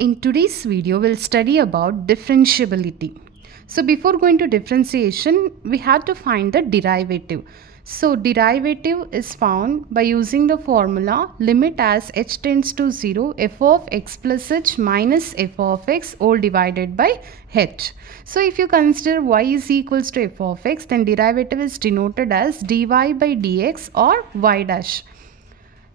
In today's video, we'll study about differentiability. So before going to differentiation, we had to find the derivative. So derivative is found by using the formula limit as h tends to 0 f of x plus h minus f of x all divided by h. So if you consider y is equals to f of x, then derivative is denoted as dy by dx or y dash.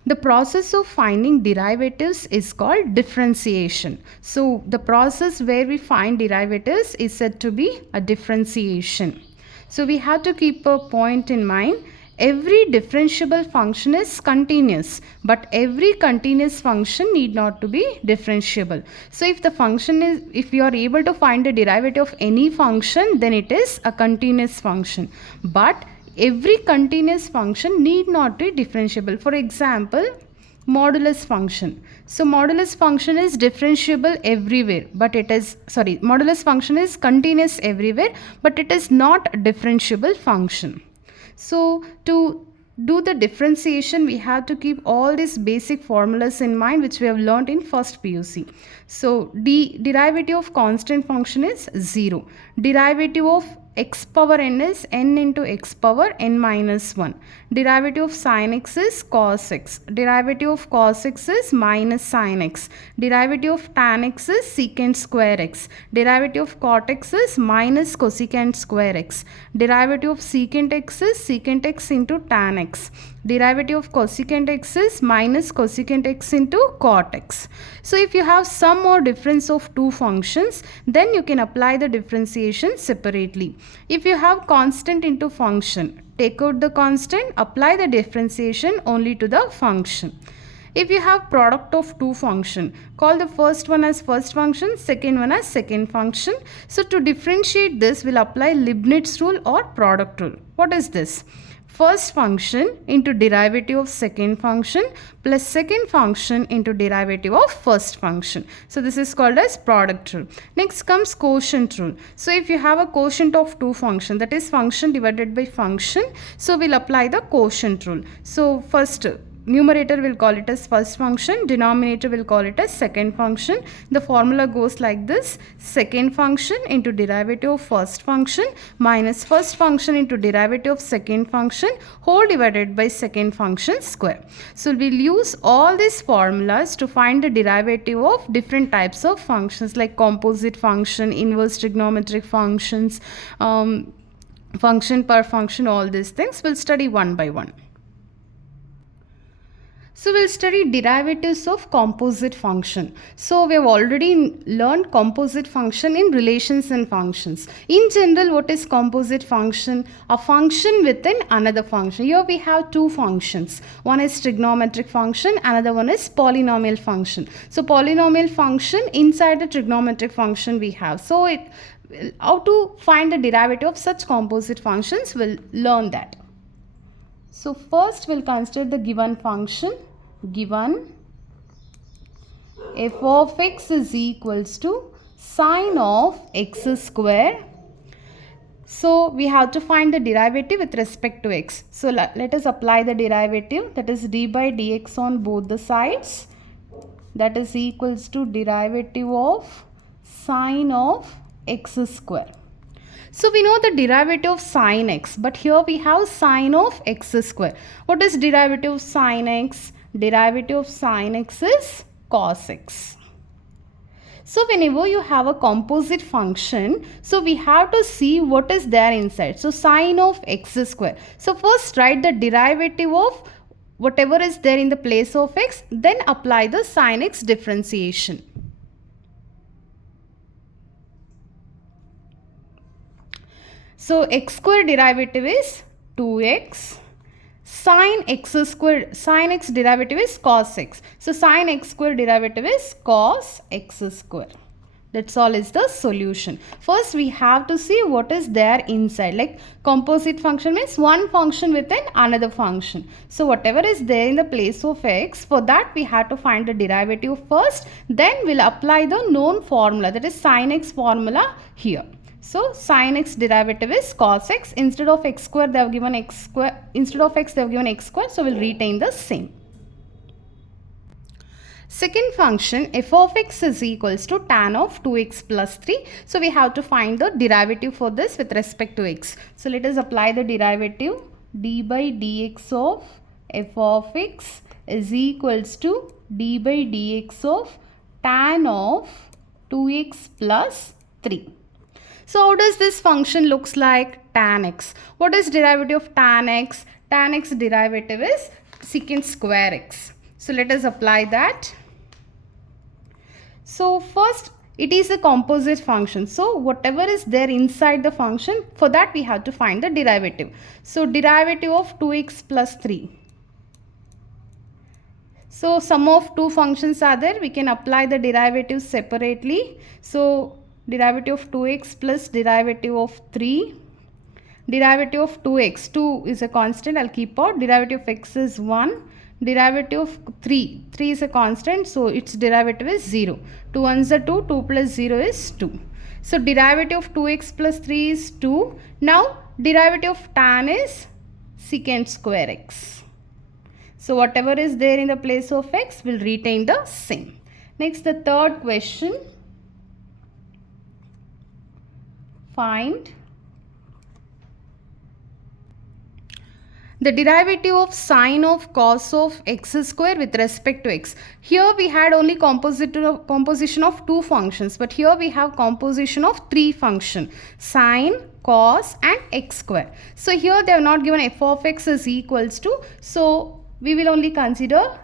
The process of finding derivatives is called differentiation. So the process where we find derivatives is said to be a differentiation. So we have to keep a point in mind. Every differentiable function is continuous, but every continuous function need not to be differentiable. So if you are able to find the derivative of any function, then it is a continuous function. But every continuous function need not be differentiable. For example, modulus function. So modulus function is differentiable everywhere, but modulus function is continuous everywhere, but it is not a differentiable function. So to do the differentiation, we have to keep all these basic formulas in mind which we have learned in first PUC. So derivative of constant function is 0. Derivative of x power n is n into x power n minus 1. Derivative of sin x is cos x. Derivative of cos x is minus sin x. Derivative of tan x is secant square x. Derivative of cot x is minus cosecant square x. Derivative of secant x is secant x into tan x. Derivative of cosecant x is minus cosecant x into cot x. So if you have sum or difference of two functions, then you can apply the differentiation separately. If you have constant into function, take out the constant, apply the differentiation only to the function. If you have product of two function, call the first one as first function, second one as second function. So to differentiate this, we'll apply Leibniz rule or product rule. What is this? First function into derivative of second function plus second function into derivative of first function. So this is called as product rule. Next comes quotient rule. So if you have a quotient of two function, that is function divided by function, so we'll apply the quotient rule. So first, numerator will call it as first function, denominator will call it as second function. The formula goes like this: second function into derivative of first function minus first function into derivative of second function whole divided by second function square. So we'll use all these formulas to find the derivative of different types of functions like composite function, inverse trigonometric functions, function per function, all these things we'll study one by one. So we'll study derivatives of composite function. So we have already learned composite function in relations and functions. In general, what is composite function? A function within another function. Here we have two functions. One is trigonometric function, another one is polynomial function. So polynomial function inside the trigonometric function we have. So how to find the derivative of such composite functions, we'll learn that. So first we'll consider the given function. Given f of x is equals to sine of x square. So we have to find the derivative with respect to x. So let us apply the derivative, that is d by dx on both the sides. That is equals to derivative of sine of x square. So we know the derivative of sine x, but here we have sine of x square. What is derivative of sine x? Derivative of sine x is cos x. So whenever you have a composite function, so we have to see what is there inside. So sine of x square. So first write the derivative of whatever is there in the place of x, then apply the sine x differentiation. So x square derivative is 2x. Sine x derivative is cos x. So sine x square derivative is cos x square. That's all is the solution. First we have to see what is there inside. Like composite function means one function within another function. So whatever is there in the place of x, for that we have to find the derivative first. Then we'll apply the known formula, that is sine x formula here. So sin x derivative is cos x. Instead of x square they have given x square. Instead of x they have given x square. So we'll retain the same. Second function f of x is equals to tan of 2x plus 3. So we have to find the derivative for this with respect to x. So let us apply the derivative. D by dx of f of x is equals to d by dx of tan of 2x plus 3. So how does this function looks like? Tan x. What is derivative of tan x? Tan x derivative is secant square x. So let us apply that. So first it is a composite function. So whatever is there inside the function, for that we have to find the derivative. So derivative of 2x plus 3. So sum of two functions are there. We can apply the derivative separately. So derivative of 2x plus derivative of 3. Derivative of 2x, 2 is a constant, I'll keep out. Derivative of x is 1. Derivative of 3 is a constant, so its derivative is 0. 2 ones are 2, 2 plus 0 is 2. So derivative of 2x plus 3 is 2. Now derivative of tan is secant square x. So whatever is there in the place of x will retain the same. Next, the third question. Find the derivative of sine of cos of x square with respect to x. Here we had only composition of two functions, but here we have composition of three functions: sine, cos and x square. So here they have not given f of x is equals to, so we will only consider,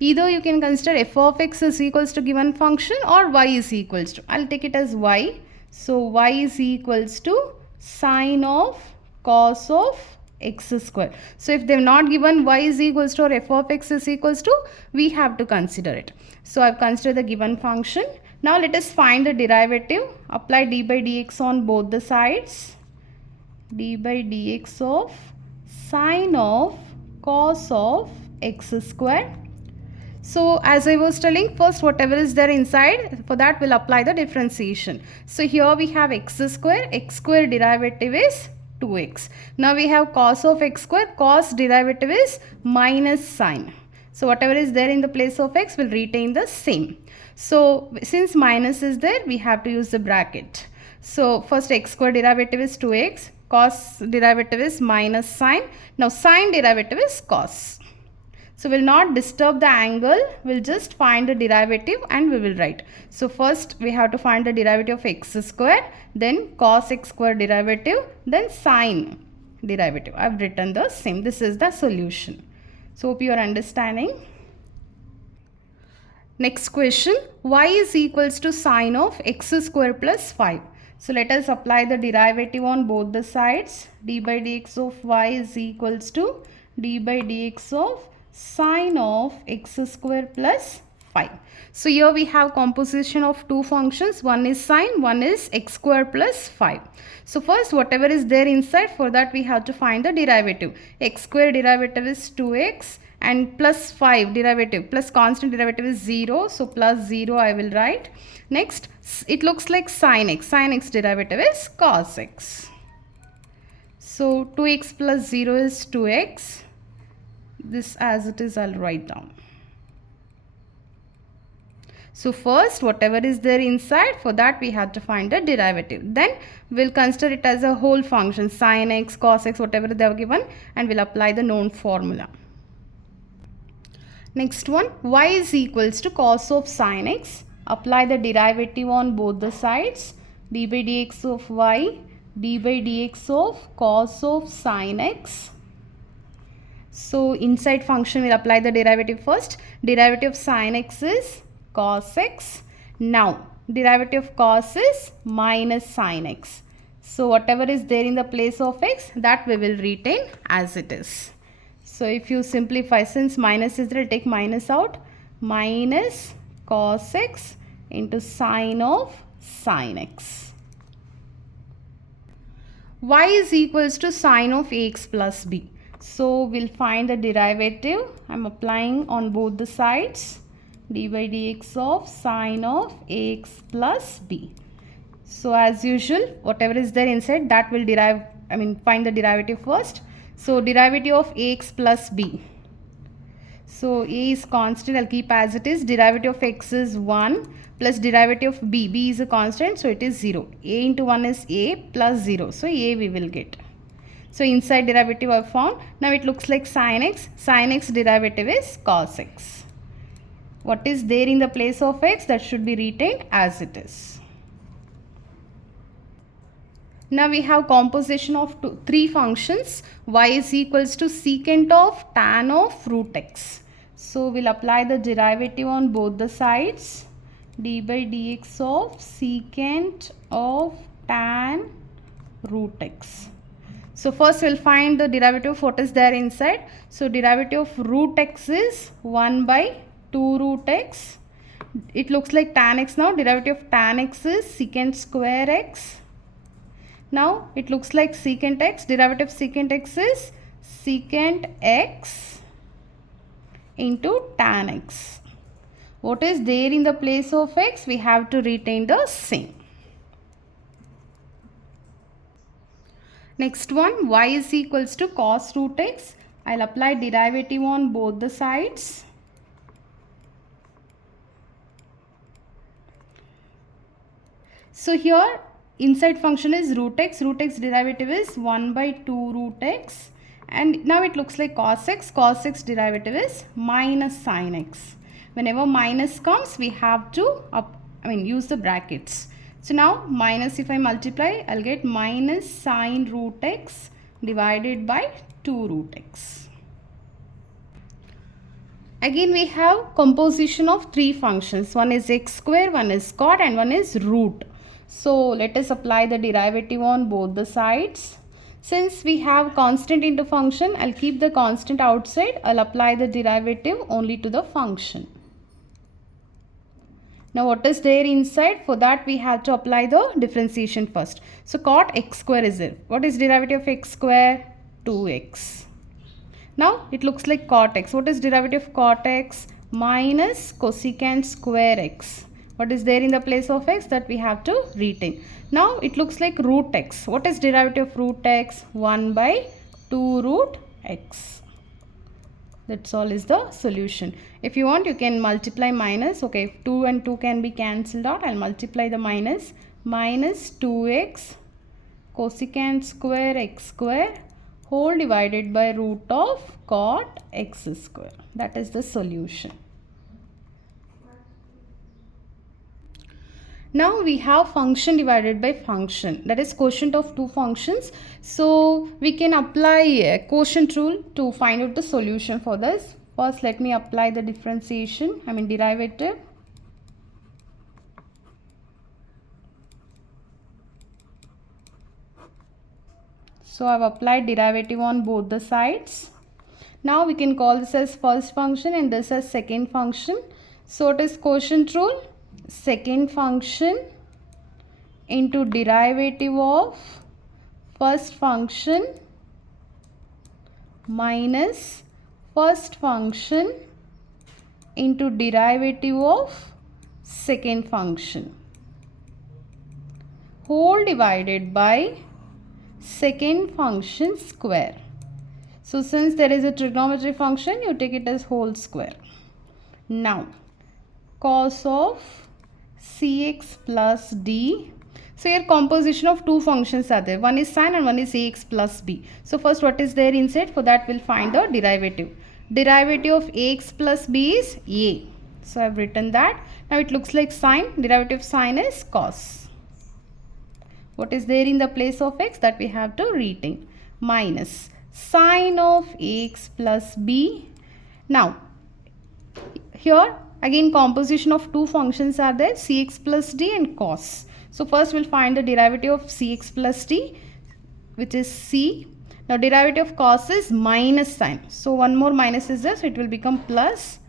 either you can consider f of x is equals to given function or y is equals to, I'll take it as y. So y is equals to sine of cos of x square. So if they have not given y is equals to or f of x is equals to, we have to consider it. So I have considered the given function. Now let us find the derivative. Apply d by dx on both the sides. D by dx of sine of cos of x square. So as I was telling, first whatever is there inside, for that we'll apply the differentiation. So here we have x square derivative is 2x. Now we have cos of x square, cos derivative is minus sine. So whatever is there in the place of x will retain the same. So since minus is there, we have to use the bracket. So first x square derivative is 2x, cos derivative is minus sine. Now sine derivative is cos. So we'll not disturb the angle, we'll just find the derivative and we will write. So first we have to find the derivative of x square, then cos x square derivative, then sine derivative. I've written the same. This is the solution. So hope you are understanding. Next question, y is equals to sine of x square plus 5. So let us apply the derivative on both the sides. D by dx of y is equals to d by dx of sine of x square plus 5. So here we have composition of two functions. One is sine, one is x square plus 5. So first whatever is there inside, for that we have to find the derivative. X square derivative is 2x and plus 5 derivative plus constant derivative is 0. So plus 0 I will write. Next it looks like sine x. Sine x derivative is cos x. So 2x plus 0 is 2x. This as it is I'll write down. So first whatever is there inside, for that we have to find the derivative. Then we'll consider it as a whole function, sine x, cos x, whatever they have given, and we'll apply the known formula. Next one, y is equals to cos of sine x. Apply the derivative on both the sides. D by dx of y, d by dx of cos of sine x. So inside function we'll apply the derivative first. Derivative of sine x is cos x. Now derivative of cos is minus sine x. So whatever is there in the place of x, that we will retain as it is. So if you simplify, since minus is there, I'll take minus out. Minus cos x into sine of sine x. Y is equals to sine of ax plus b. So we'll find the derivative. I'm applying on both the sides. D by dx of sine of ax plus b. So as usual, whatever is there inside, that will find the derivative first. So derivative of ax plus b. So a is constant, I'll keep as it is. Derivative of x is 1 plus derivative of b. B is a constant, so it is 0. A into 1 is a plus 0. So a we will get. So inside derivative I found. Now it looks like sin x. Sin x derivative is cos x. What is there in the place of x, that should be retained as it is. Now we have composition of three functions. Y is equals to secant of tan of root x. So we'll apply the derivative on both the sides. D by dx of secant of tan root x. So first we'll find the derivative of what is there inside. So derivative of root x is 1 by 2 root x. It looks like tan x now. Derivative of tan x is secant square x. Now it looks like secant x. Derivative of secant x is secant x into tan x. What is there in the place of x? We have to retain the same. Next one, y is equals to cos root x. I'll apply derivative on both the sides. So here inside function is root x. Root x derivative is 1 by 2 root x. And now it looks like cos x. Cos x derivative is minus sin x. Whenever minus comes, we have to use the brackets. So now minus, if I multiply, I'll get minus sin root x divided by 2 root x. Again we have composition of three functions. One is x square, one is cot, and one is root. So let us apply the derivative on both the sides. Since we have constant into function, I'll keep the constant outside. I'll apply the derivative only to the function. Now what is there inside? For that we have to apply the differentiation first. So cot x square is there. What is derivative of x square? 2x. Now it looks like cot x. What is derivative of cot x? Minus cosecant square x. What is there in the place of x? That we have to retain. Now it looks like root x. What is derivative of root x? 1 by 2 root x. That's all is the solution. If you want, you can multiply minus. Okay, 2 and 2 can be cancelled out. I'll multiply the minus. Minus 2x cosecant square x square whole divided by root of cot x square. That is the solution. Now we have function divided by function, that is quotient of two functions. So we can apply a quotient rule to find out the solution for this. First let me apply the differentiation, derivative. So I've applied derivative on both the sides. Now we can call this as first function and this as second function. So it is quotient rule. Second function into derivative of first function minus first function into derivative of second function whole divided by second function square. So since there is a trigonometry function, you take it as whole square. Now cos of cx plus d. So here composition of two functions are there. One is sin and one is ax plus b. So first what is there inside? For that we'll find the derivative. Derivative of ax plus b is a. So I've written that. Now it looks like sin. Derivative of sin is cos. What is there in the place of x? That we have to retain. Minus sin of ax plus b. Now here again composition of two functions are there, cx plus d and cos. So first we'll find the derivative of cx plus d, which is c. Now derivative of cos is minus sin. So one more minus is there, so it will become plus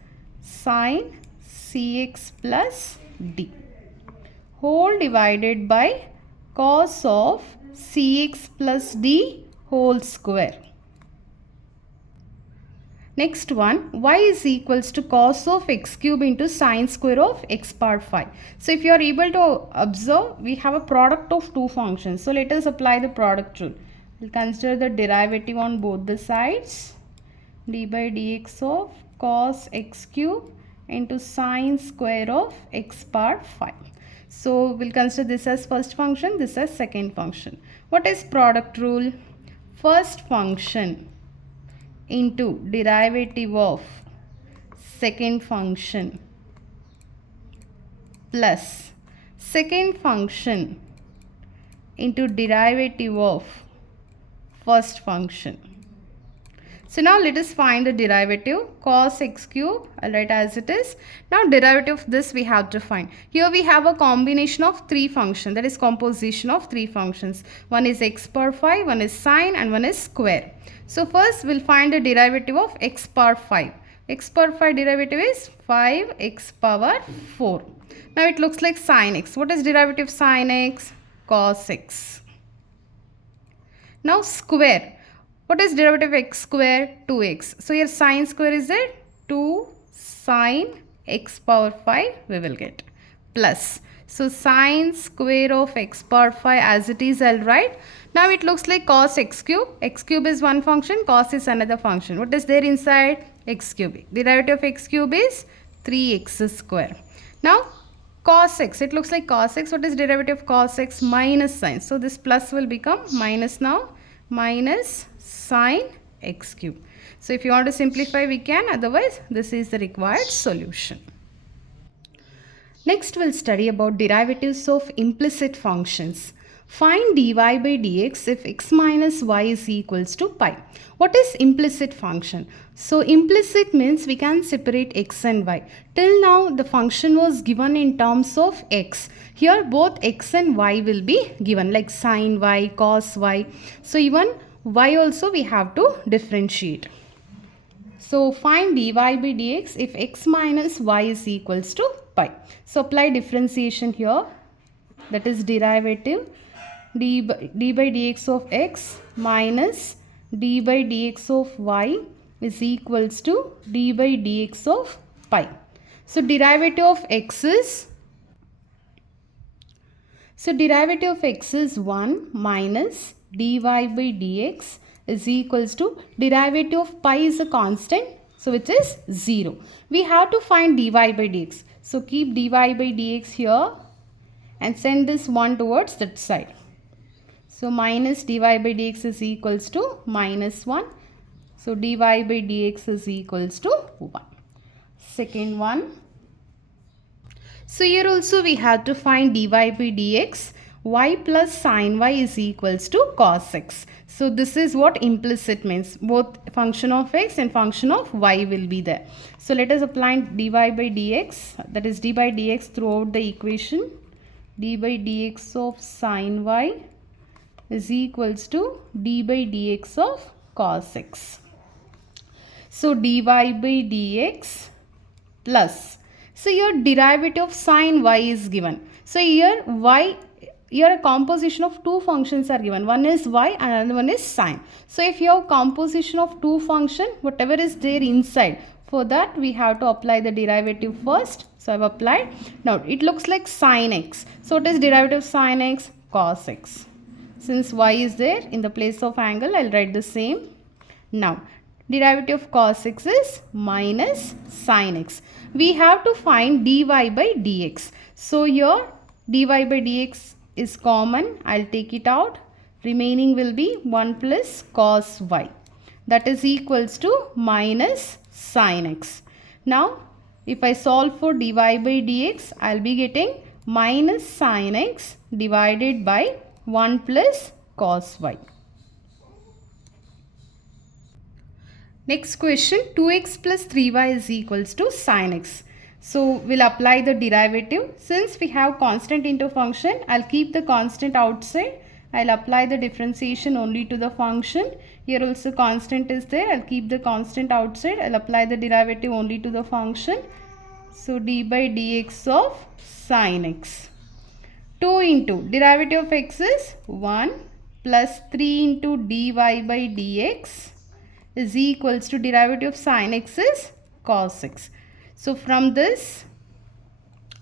sin cx plus d whole divided by cos of cx plus d whole square. Next one, y is equals to cos of x cube into sine square of x power 5. So if you are able to observe, we have a product of two functions. So let us apply the product rule. We'll consider the derivative on both the sides. D by dx of cos x cube into sine square of x power 5. So we'll consider this as first function, this as second function. What is product rule? First function into derivative of second function plus second function into derivative of first function. So now let us find the derivative. Cos x cube, I'll write as it is. Now derivative of this we have to find. Here we have a combination of three functions, that is composition of three functions. One is x power 5, one is sine and one is square. So first we'll find the derivative of x power 5. X power 5 derivative is 5x power 4. Now it looks like sine x. What is derivative of sine x? Cos x. Now square. What is derivative of x square? 2x. So here sine square is there. 2 sine x power 5 we will get. Plus. So sine square of x power 5 as it is, I'll write. Now it looks like cos x cube. X cube is one function. Cos is another function. What is there inside? X cube. Derivative of x cube is 3x square. Now cos x. It looks like cos x. What is derivative of cos x? Minus sine. So this plus will become minus now. Minus sine x cube. So if you want to simplify we can, otherwise this is the required solution. Next we'll study about derivatives of implicit functions. Find dy by dx if x minus y is equals to pi. What is implicit function? So implicit means we can separate x and y. Till now the function was given in terms of x. Here both x and y will be given like sine y, cos y. So even y also we have to differentiate. So find dy by dx if x minus y is equals to pi. So apply differentiation here. That is derivative d by dx of x minus d by dx of y is equals to d by dx of pi. So derivative of x is 1 minus dy by dx is equals to derivative of pi is a constant, so which is 0. We have to find dy by dx. So keep dy by dx here and send this 1 towards that side. So minus dy by dx is equals to minus 1. So dy by dx is equals to 1. Second one. So here also we have to find dy by dx. Y plus sine y is equals to cos x. So this is what implicit means. Both function of x and function of y will be there. So let us apply dy by dx. That is d by dx throughout the equation. D by dx of sine y is equals to d by dx of cos x. So dy by dx plus. So here derivative of sine y is given. So here a composition of two functions are given. One is y and another one is sine. So if you have composition of two function, whatever is there inside, for that we have to apply the derivative first. So I have applied. Now it looks like sine x. So what is derivative of sine x? Cos x. Since y is there, in the place of angle I'll write the same. Now derivative of cos x is minus sine x. We have to find dy by dx. So here dy by dx is common. I'll take it out. Remaining will be 1 plus cos y. That is equals to minus sine x. Now if I solve for dy by dx, I'll be getting minus sine x divided by 1 plus cos y. Next question, 2x plus 3y is equals to sine x. So we'll apply the derivative. Since we have constant into function, I'll keep the constant outside. I'll apply the differentiation only to the function. Here also constant is there. I'll keep the constant outside. I'll apply the derivative only to the function. So d by dx of sine x. 2 into derivative of x is 1 plus 3 into dy by dx is equals to derivative of sine x is cos x. So from this,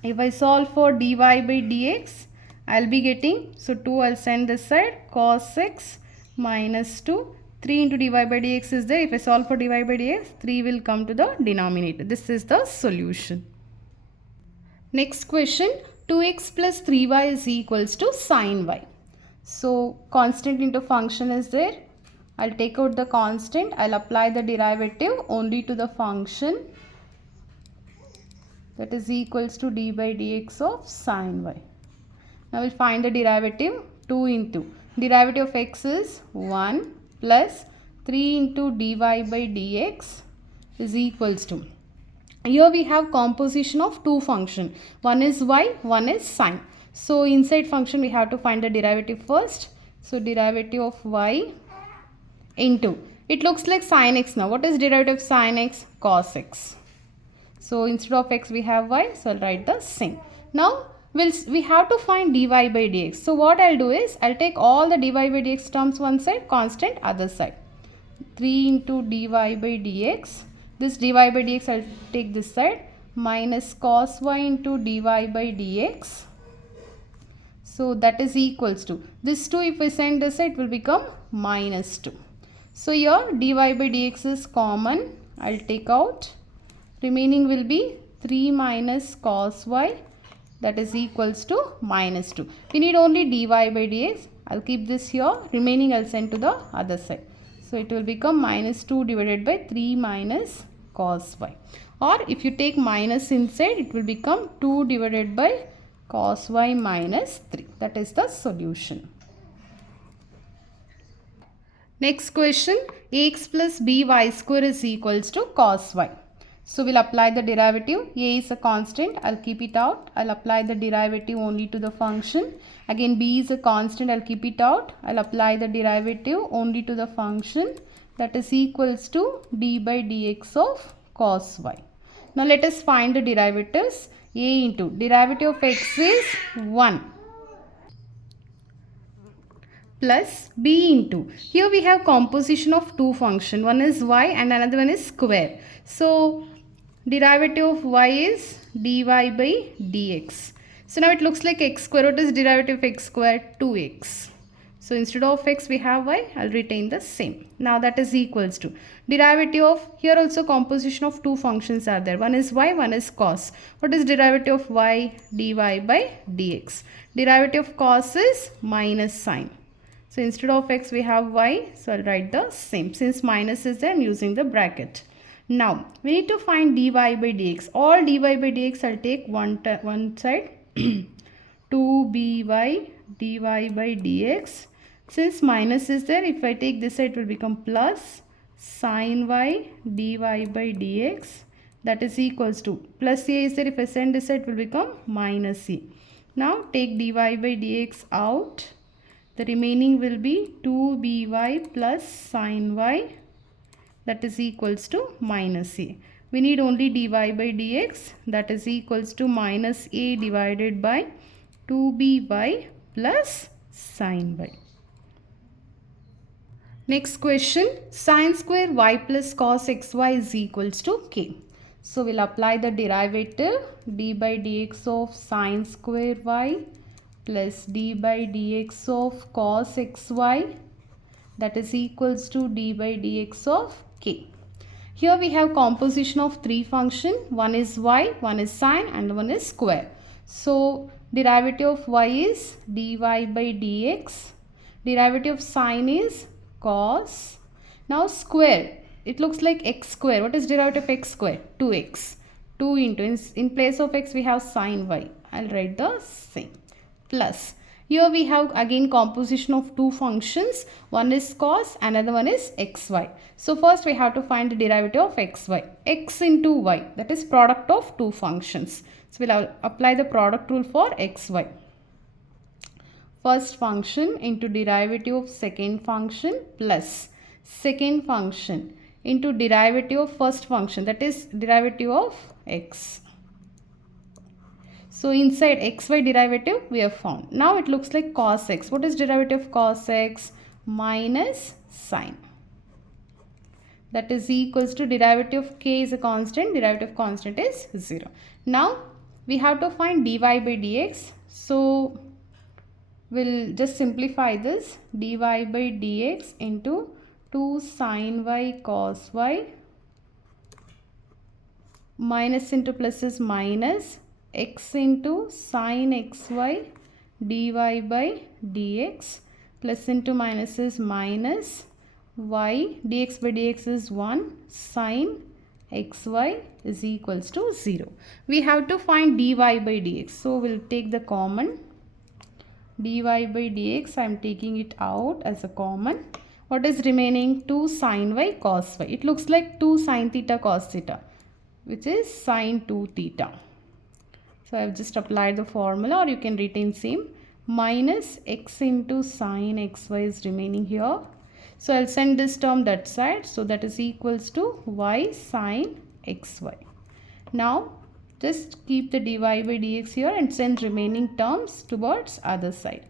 if I solve for dy by dx, I'll be getting, so 2 I'll send this side, cos x minus 2 3 into dy by dx is there. If I solve for dy by dx, 3 will come to the denominator. This is the solution. Next question, 2x plus 3y is equals to sine y. So constant into function is there. I'll take out the constant. I'll apply the derivative only to the function. That is equals to d by dx of sine y. Now we'll find the derivative. 2 into derivative of x is 1 plus 3 into dy by dx is equals to, here we have composition of two functions. One is y, one is sine. So inside function we have to find the derivative first. So derivative of y into, it looks like sine x now. What is derivative of sine x? Cos x. So instead of x we have y, so I'll write the same. Now we have to find dy by dx. So what I'll do is, I'll take all the dy by dx terms one side, constant other side. 3 into dy by dx. This dy by dx I'll take this side, minus cos y into dy by dx. So that is equals to, this 2 if I send this side, it will become minus 2. So here dy by dx is common. I'll take out. Remaining will be 3 minus cos y, that is equals to minus 2. We need only dy by dx. I'll keep this here. Remaining I'll send to the other side. So it will become minus 2 divided by 3 minus cos y. Or if you take minus inside, it will become 2 divided by cos y minus 3. That is the solution. Next question, ax plus by square is equals to cos y. So we'll apply the derivative. A is a constant. I'll keep it out. I'll apply the derivative only to the function. Again, b is a constant. I'll keep it out. I'll apply the derivative only to the function. That is equals to d by dx of cos y. Now let us find the derivatives. A into derivative of x is 1 plus b into, here we have composition of two functions. One is y and another one is square. So derivative of y is dy by dx. So now it looks like x square. What is derivative of x square? 2x. So instead of x we have y. I'll retain the same. Now that is equals to derivative of, here also composition of two functions are there. One is y, one is cos. What is derivative of y? dy by dx. Derivative of cos is minus sine. So instead of x we have y. So I'll write the same. Since minus is there, I'm using the bracket. Now we need to find dy by dx. All dy by dx I'll take one side. 2by dy by dx. Since minus is there, if I take this side, it will become plus sine y dy by dx. That is equals to, plus a is there. If I send this side, it will become minus e. Now take dy by dx out. The remaining will be 2by plus sine y. That is equals to minus a. We need only dy by dx. That is equals to minus a divided by 2by plus sine y. Next question, sine square y plus cos xy is equals to k. So we'll apply the derivative d by dx of sine square y plus d by dx of cos xy, that is equals to d by dx of k. Here we have composition of three functions. One is y, one is sine and one is square. So derivative of y is dy by dx. Derivative of sine is cos. Now square, it looks like x square. What is derivative of x square? 2x. 2 into, in place of x we have sine y. I'll write the same. Plus, here we have again composition of two functions. One is cos, another one is xy. So first we have to find the derivative of xy. X into y, that is product of two functions. So we'll apply the product rule for xy. First function into derivative of second function plus second function into derivative of first function, that is derivative of x. So inside xy derivative we have found. Now it looks like cos x. What is derivative of cos x? Minus sine. That is equals to derivative of k is a constant. Derivative of constant is 0. Now we have to find dy by dx. So we'll just simplify this. Dy by dx into 2 sine y cos y minus into plus is minus x into sine xy dy by dx plus into minus is minus y dx by dx is 1 sine xy is equals to 0. We have to find dy by dx. So we'll take the common dy by dx. I am taking it out as a common. What is remaining? 2 sine y cos y. It looks like 2 sine theta cos theta, which is sine 2 theta. So I have just applied the formula, or you can retain same. Minus x into sine xy is remaining here. So I'll send this term that side. So that is equals to y sine xy. Now just keep the dy by dx here and send remaining terms towards other side.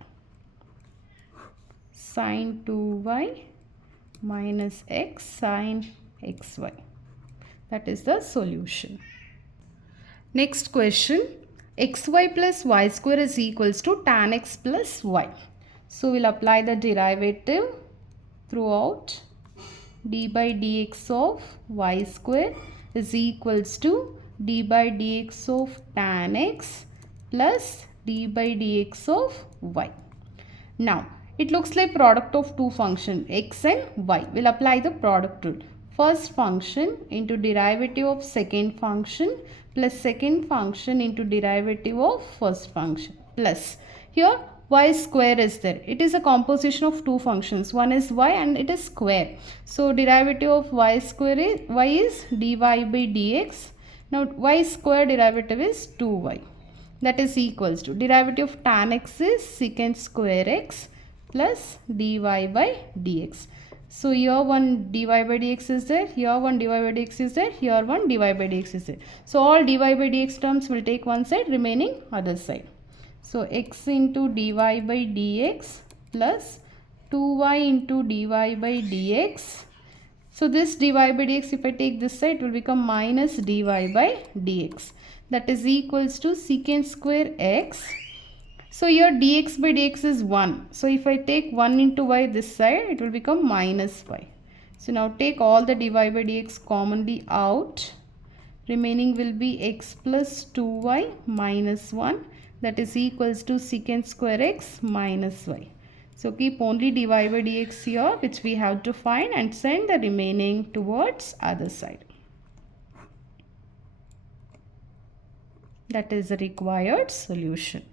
Sine 2y minus x sine xy. That is the solution. Next question. Xy plus y square is equals to tan x plus y. So we'll apply the derivative throughout. D by dx of y square is equals to d by dx of tan x plus d by dx of y. Now it looks like product of two functions x and y. We'll apply the product rule. First function into derivative of second function plus second function into derivative of first function plus here y square is there. It is a composition of two functions. One is y and it is square. So derivative of y square is y is dy by dx. Now y square derivative is 2y. That is equals to derivative of tan x is secant square x plus dy by dx. So here one dy by dx is there, here one dy by dx is there, here one dy by dx is there. So all dy by dx terms will take one side, remaining other side. So x into dy by dx plus 2y into dy by dx. So this dy by dx, if I take this side, it will become minus dy by dx. That is equals to secant square x. So here dx by dx is 1. So if I take 1 into y this side, it will become minus y. So now take all the dy by dx commonly out. Remaining will be x plus 2y minus 1. That is equals to secant square x minus y. So keep only dy by dx here, which we have to find, and send the remaining towards other side. That is the required solution.